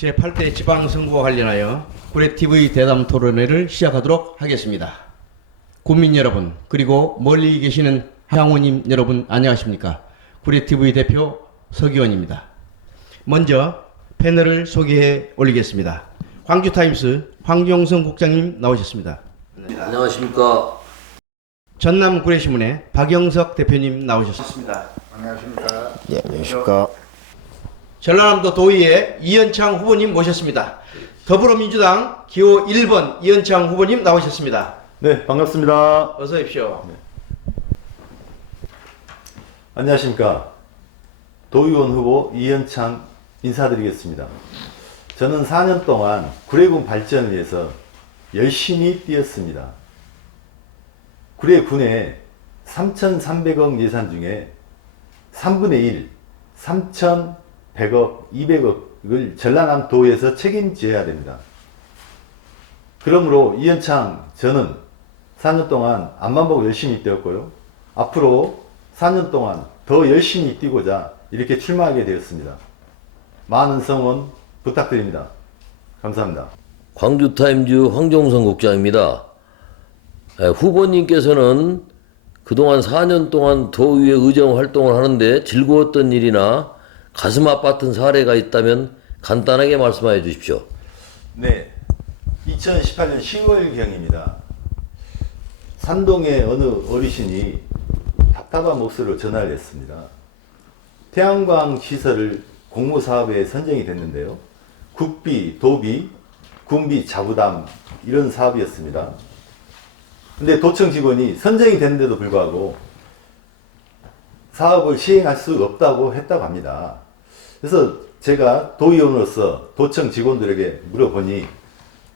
제8대 지방선거와 관련하여 구례TV 대담 토론회를 시작하도록 하겠습니다. 국민 여러분, 그리고 멀리 계시는 향우님 여러분 안녕하십니까? 구례TV 대표 서기원입니다. 먼저 패널을 소개해 올리겠습니다. 광주타임스 황종성 국장님 나오셨습니다. 안녕하십니까. 전남 구례신문의 박영석 대표님 나오셨습니다. 안녕하십니까. 예, 안녕하십니까. 전라남도 도의회 이현창 후보님 모셨습니다. 더불어민주당 기호 1번 이현창 후보님 나오셨습니다. 네, 반갑습니다. 어서 오십시오. 안녕하십니까. 도의원 후보 이현창 인사드리겠습니다. 저는 4년 동안 구례군 발전을 위해서 열심히 뛰었습니다. 구례군에 3,300억 예산 중에 3분의 1, 3,100억, 200억을 전라남도에서 책임져야 됩니다. 그러므로 이현창 저는 4년 동안 앞만 보고 열심히 뛰었고요. 앞으로 4년 동안 더 열심히 뛰고자 이렇게 출마하게 되었습니다. 많은 성원 부탁드립니다. 감사합니다. 광주타임즈 황종성 국장입니다. 후보님께서는 그동안 4년 동안 도의회 의정 활동을 하는데 즐거웠던 일이나 가슴 아팠던 사례가 있다면 간단하게 말씀해 주십시오. 네, 2018년 10월경입니다. 산동의 어느 어르신이 답답한 목소리로 전화를 했습니다. 태양광 시설을 공모사업에 선정이 됐는데요. 국비, 도비, 군비, 자부담 이런 사업이었습니다. 근데 도청 직원이 선정이 됐는데도 불구하고 사업을 시행할 수 없다고 했다고 합니다. 그래서 제가 도의원으로서 도청 직원들에게 물어보니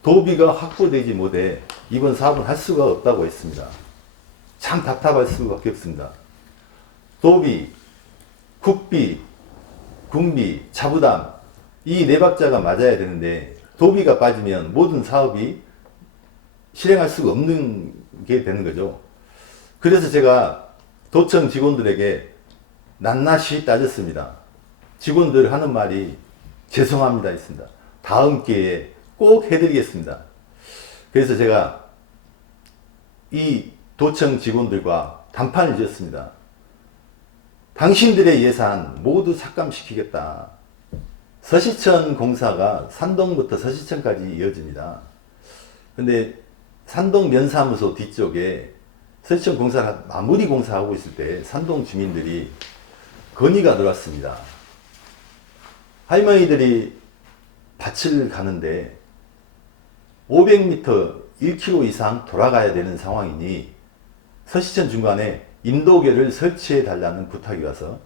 도비가 확보되지 못해 이번 사업은 할 수가 없다고 했습니다. 참 답답할 수밖에 없습니다. 도비, 국비, 군비, 자부담 이 네 박자가 맞아야 되는데 도비가 빠지면 모든 사업이 실행할 수가 없는 게 되는 거죠. 그래서 제가 도청 직원들에게 낱낱이 따졌습니다. 직원들 하는 말이 죄송합니다 했습니다. 다음 기회에 꼭 해드리겠습니다. 그래서 제가 이 도청 직원들과 담판을 지었습니다. 당신들의 예산 모두 삭감시키겠다. 서시천 공사가 산동부터 서시천까지 이어집니다. 근데 산동 면사무소 뒤쪽에 서시천 공사 마무리 공사하고 있을 때 산동 주민들이 건의가 들어왔습니다. 할머니들이 밭을 가는데 500m, 1km 이상 돌아가야 되는 상황이니 서시천 중간에 인도계를 설치해 달라는 부탁이 와서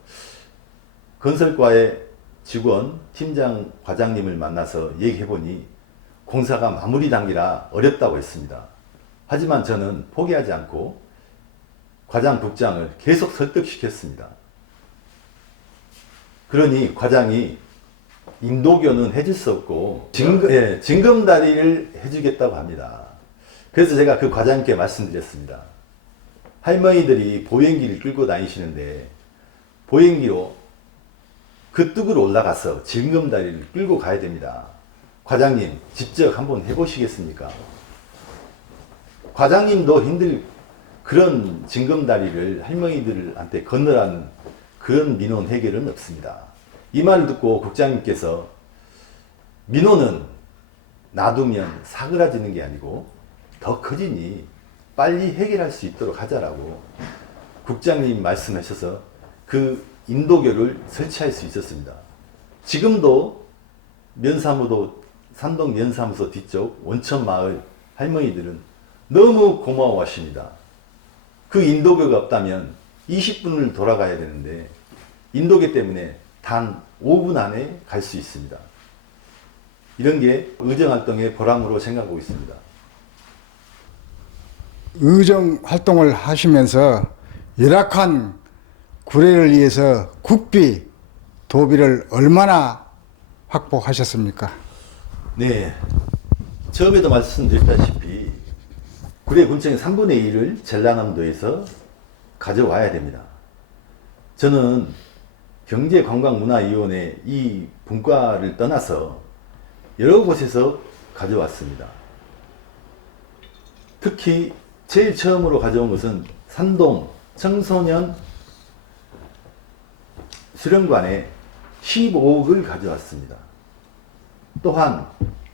건설과의 직원, 팀장, 과장님을 만나서 얘기해보니 공사가 마무리 단계라 어렵다고 했습니다. 하지만 저는 포기하지 않고 과장, 국장을 계속 설득시켰습니다. 그러니 과장이 인도교는 해줄 수 없고 징검다리를 해주겠다고 합니다. 그래서 제가 그 과장님께 말씀드렸습니다. 할머니들이 보행기를 끌고 다니시는데 보행기로 그 뚝으로 올라가서 징검다리를 끌고 가야 됩니다. 과장님 직접 한번 해보시겠습니까? 과장님도 힘들 그런 징검다리를 할머니들한테 건너라는 그런 민원 해결은 없습니다. 이 말을 듣고 국장님께서 민원은 놔두면 사그라지는 게 아니고 더 커지니 빨리 해결할 수 있도록 하자라고 국장님 말씀하셔서 그 인도교를 설치할 수 있었습니다. 지금도 면사무소, 산동 면사무소 뒤쪽 원천마을 할머니들은 너무 고마워하십니다. 그 인도교가 없다면 20분을 돌아가야 되는데 인도교 때문에 단 5분 안에 갈 수 있습니다. 이런 게 의정활동의 보람으로 생각하고 있습니다. 의정 활동을 하시면서 열악한 구례를 위해서 국비, 도비를 얼마나 확보하셨습니까? 네, 처음에도 말씀드렸다시피 구례군청의 3분의 1을 전라남도에서 가져와야 됩니다. 저는 경제관광문화위원회 이 분과를 떠나서 여러 곳에서 가져왔습니다. 특히 제일 처음으로 가져온 것은 산동 청소년 수련관에 15억을 가져왔습니다. 또한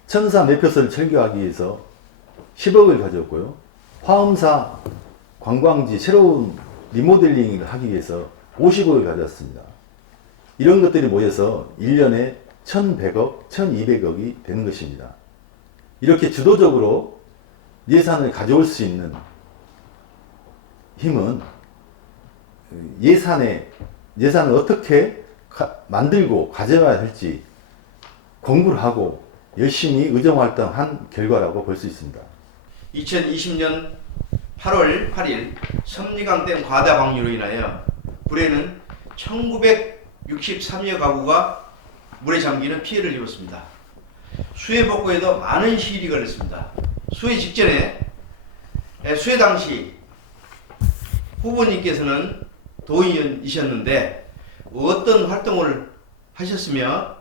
천사 매표소를 철거하기 위해서 10억을 가져왔고요. 화엄사 관광지 새로운 리모델링을 하기 위해서 50억을 가져왔습니다. 이런 것들이 모여서 1년에 1100억, 1200억이 되는 것입니다. 이렇게 주도적으로 예산을 가져올 수 있는 힘은 예산을 어떻게 만들고 가져가야 할지 공부를 하고 열심히 의정활동한 결과라고 볼 수 있습니다. 2020년 8월 8일 섬리강댐 과다 방류로 인하여 불에는 1963여 가구가 물에 잠기는 피해를 입었습니다. 수해 복구에도 많은 시일이 걸렸습니다. 수해 직전에 수해 당시 후보님께서는 도의원이셨는데 어떤 활동을 하셨으며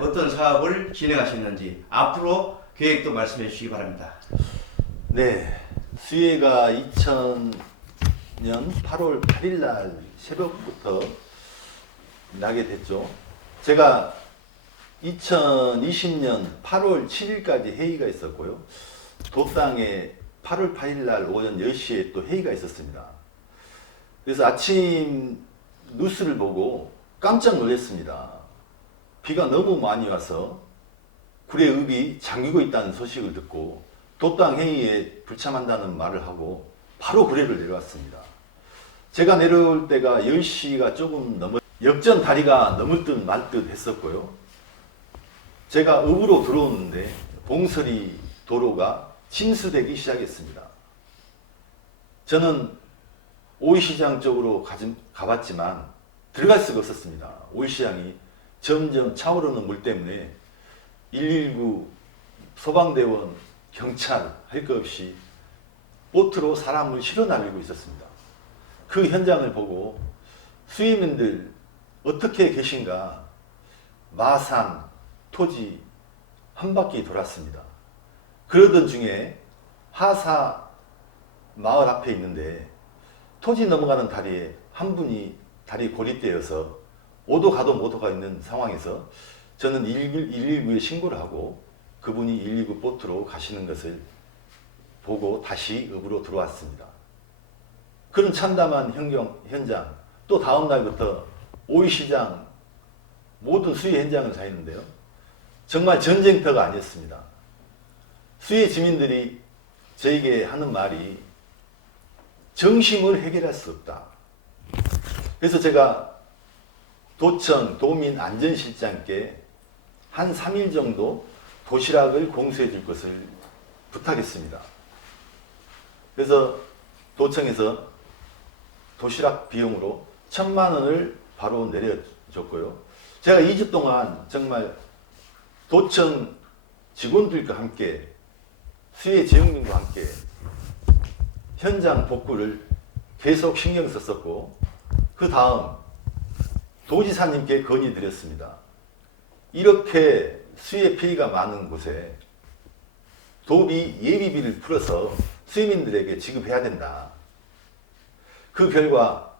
어떤 사업을 진행하셨는지 앞으로 계획도 말씀해 주시기 바랍니다. 네, 수해가 2000년 8월 8일 날 새벽부터 나게 됐죠. 제가 2020년 8월 7일까지 회의가 있었고요. 도당에 8월 8일 날 오전 10시에 또 회의가 있었습니다. 그래서 아침 뉴스를 보고 깜짝 놀랐습니다. 비가 너무 많이 와서 구례읍이 잠기고 있다는 소식을 듣고 도당 회의에 불참한다는 말을 하고 바로 구례를 내려왔습니다. 제가 내려올 때가 10시가 조금 역전 다리가 넘을 듯 말 듯 했었고요. 제가 읍으로 들어오는데 봉설이 도로가 침수되기 시작했습니다. 저는 오이시장 쪽으로 가봤지만 들어갈 수가 없었습니다. 오이시장이 점점 차오르는 물 때문에 119 소방대원 경찰 할 것 없이 보트로 사람을 실어 날리고 있었습니다. 그 현장을 보고 수의민들 어떻게 계신가 마산 토지 한 바퀴 돌았습니다. 그러던 중에 하사 마을 앞에 있는데 토지 넘어가는 다리에 한 분이 다리 고립되어서 오도 가도 못도가 있는 상황에서 저는 119에 신고를 하고 그분이 119 보트로 가시는 것을 보고 다시 읍으로 들어왔습니다. 그런 참담한 현장, 또 다음 날부터 오이시장 모든 수해 현장을 다니는데요. 정말 전쟁터가 아니었습니다. 수해 주민들이 저에게 하는 말이 정심을 해결할 수 없다. 그래서 제가 도청 도민 안전실장께 한 3일 정도 도시락을 공수해 줄 것을 부탁했습니다. 그래서 도청에서 도시락 비용으로 1000만 원을 바로 내려줬고요. 제가 2주 동안 정말 도청 직원들과 함께 수해 지역민과 함께 현장 복구를 계속 신경 썼었고 그 다음 도지사님께 건의드렸습니다. 이렇게 수해 피해가 많은 곳에 도비 예비비를 풀어서 수해민들에게 지급해야 된다. 그 결과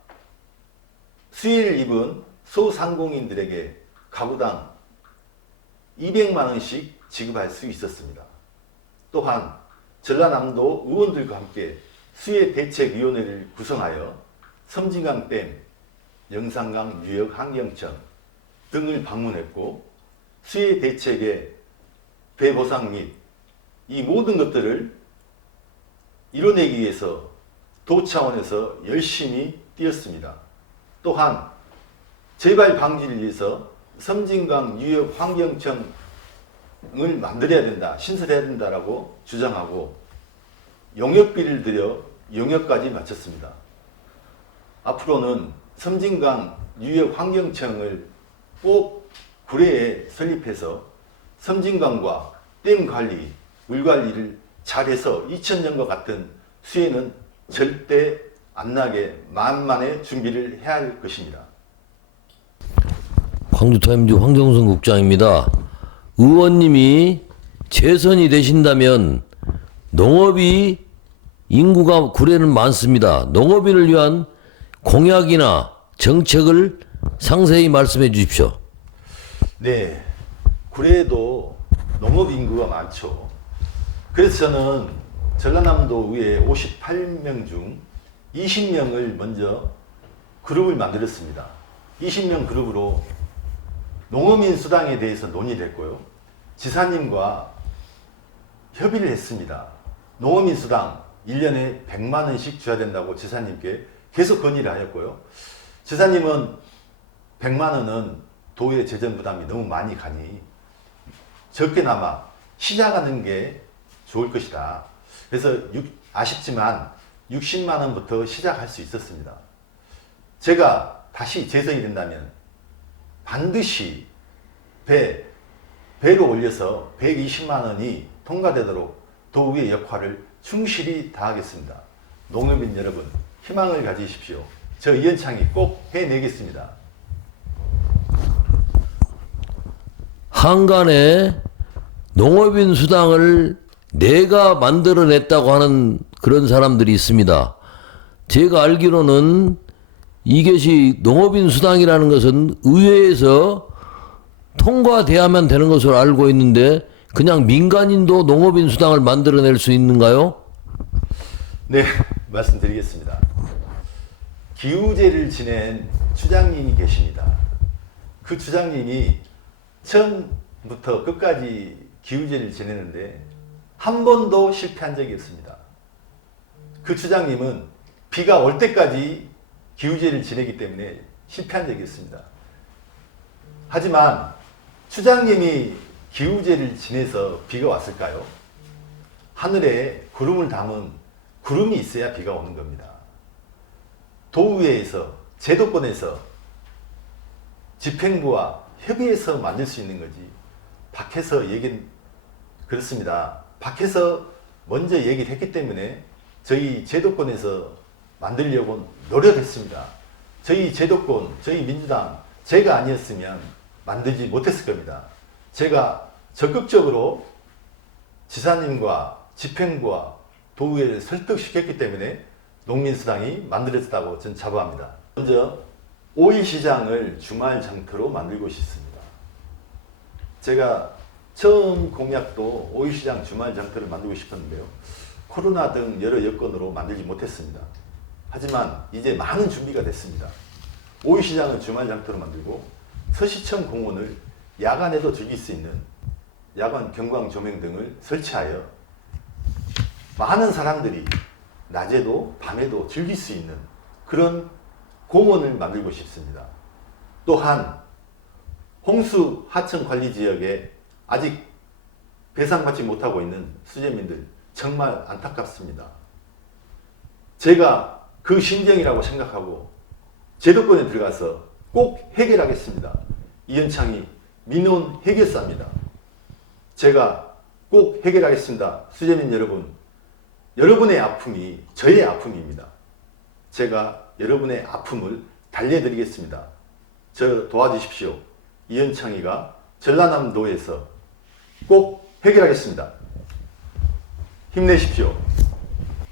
수해를 입은 소상공인들에게 가구당 200만 원씩 지급할 수 있었습니다. 또한 전라남도 의원들과 함께 수해 대책위원회를 구성하여 섬진강댐, 영산강 유역환경청 등을 방문했고 수해 대책의 배보상 및 이 모든 것들을 이뤄내기 위해서 도 차원에서 열심히 뛰었습니다. 또한 재발 방지를 위해서 섬진강 유역환경청을 만들어야 된다, 신설해야 된다라고 주장하고 용역비를 들여 용역까지 마쳤습니다. 앞으로는 섬진강 유역환경청을 꼭 구례에 설립해서 섬진강과 댐 관리, 물 관리를 잘해서 2000년과 같은 수해는 절대 안 나게 만만의 준비를 해야 할 것입니다. 광주타임즈 황정순 국장입니다. 의원님이 재선이 되신다면 농업이 인구가 구례는 많습니다. 농업인을 위한 공약이나 정책을 상세히 말씀해 주십시오. 네, 구례에도 농업 인구가 많죠. 그래서 저는 전라남도 의회 58명 중 20명을 먼저 그룹을 만들었습니다. 20명 그룹으로 농어민 수당에 대해서 논의를 했고요. 지사님과 협의를 했습니다. 농어민 수당 1년에 100만 원씩 줘야 된다고 지사님께 계속 건의를 하였고요. 지사님은 100만 원은 도의 재정 부담이 너무 많이 가니 적게나마 시작하는 게 좋을 것이다. 그래서 아쉽지만 60만 원부터 시작할 수 있었습니다. 제가 다시 재선이 된다면 반드시 배로 올려서 120만 원이 통과되도록 도의회 역할을 충실히 다하겠습니다. 농업인 여러분, 희망을 가지십시오. 저 이현창이 꼭 해내겠습니다. 한간에 농업인 수당을 내가 만들어냈다고 하는 그런 사람들이 있습니다. 제가 알기로는 이것이 농업인 수당이라는 것은 의회에서 통과돼야만 되는 것으로 알고 있는데 그냥 민간인도 농업인 수당을 만들어낼 수 있는가요? 네, 말씀드리겠습니다. 기우제를 지낸 추장님이 계십니다. 그 추장님이 처음부터 끝까지 기우제를 지내는데 한 번도 실패한 적이 없습니다. 그 추장님은 비가 올 때까지 기우제를 지내기 때문에 실패한 적이 없습니다. 하지만 추장님이 기우제를 지내서 비가 왔을까요? 하늘에 구름을 담은 구름이 있어야 비가 오는 겁니다. 도의회에서 제도권에서 집행부와 협의해서 만들 수 있는 거지 밖에서 얘기는 그렇습니다. 밖에서 먼저 얘기를 했기 때문에 저희 제도권에서 만들려고 노력했습니다. 저희 제도권, 저희 민주당 제가 아니었으면 만들지 못했을 겁니다. 제가 적극적으로 지사님과 집행부와 도의회를 설득시켰기 때문에 농민수당이 만들어졌다고 저는 자부합니다. 먼저 오일시장을 주말 장터로 만들고 싶습니다. 제가 처음 공약도 오일시장 주말 장터를 만들고 싶었는데요. 코로나 등 여러 여건으로 만들지 못했습니다. 하지만 이제 많은 준비가 됐습니다. 오일시장은 주말 장터로 만들고 서시청 공원을 야간에도 즐길 수 있는 야간 경광 조명 등을 설치하여 많은 사람들이 낮에도 밤에도 즐길 수 있는 그런 공원을 만들고 싶습니다. 또한 홍수 하천 관리 지역에 아직 배상받지 못하고 있는 수재민들 정말 안타깝습니다. 제가 그 심정이라고 생각하고 제도권에 들어가서 꼭 해결하겠습니다. 이현창이 민원 해결사입니다. 제가 꼭 해결하겠습니다. 수재민 여러분, 여러분의 아픔이 저의 아픔입니다. 제가 여러분의 아픔을 달래드리겠습니다. 저 도와주십시오. 이현창이가 전라남도에서 꼭 해결하겠습니다. 힘내십시오.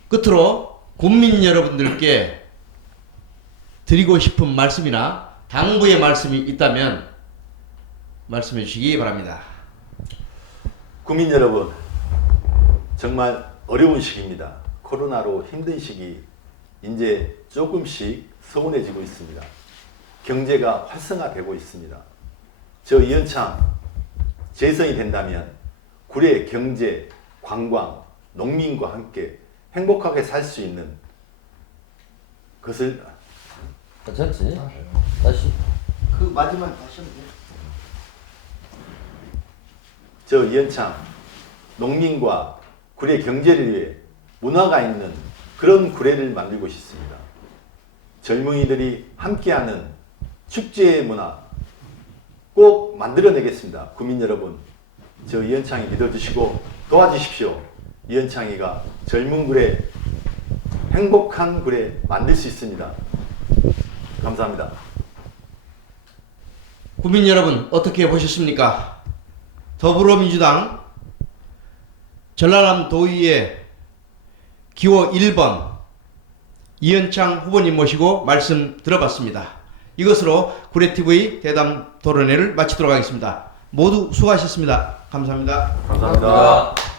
끝으로 국민 여러분들께 드리고 싶은 말씀이나 당부의 말씀이 있다면 말씀해 주시기 바랍니다. 국민 여러분, 정말 어려운 시기입니다. 코로나로 힘든 시기 이제 조금씩 서운해지고 있습니다. 경제가 활성화되고 있습니다. 저 이현창 재선이 된다면 구례 경제, 관광, 농민과 함께 행복하게 살 수 있는 것을 괜찮지? 다시. 그 마지막 다시 한번. 저 이현창 농민과 구례 경제를 위해 문화가 있는 그런 구례를 만들고 싶습니다. 젊은이들이 함께하는 축제의 문화 꼭 만들어내겠습니다. 국민 여러분, 저 이현창이 믿어주시고 도와주십시오. 이현창이가 젊은 구례, 행복한 구례 만들 수 있습니다. 감사합니다. 국민 여러분 어떻게 보셨습니까? 더불어민주당 전라남 도의회 기호 1번 이현창 후보님 모시고 말씀 들어봤습니다. 이것으로 구례TV 대담 토론회를 마치도록 하겠습니다. 모두 수고하셨습니다. 감사합니다. 감사합니다.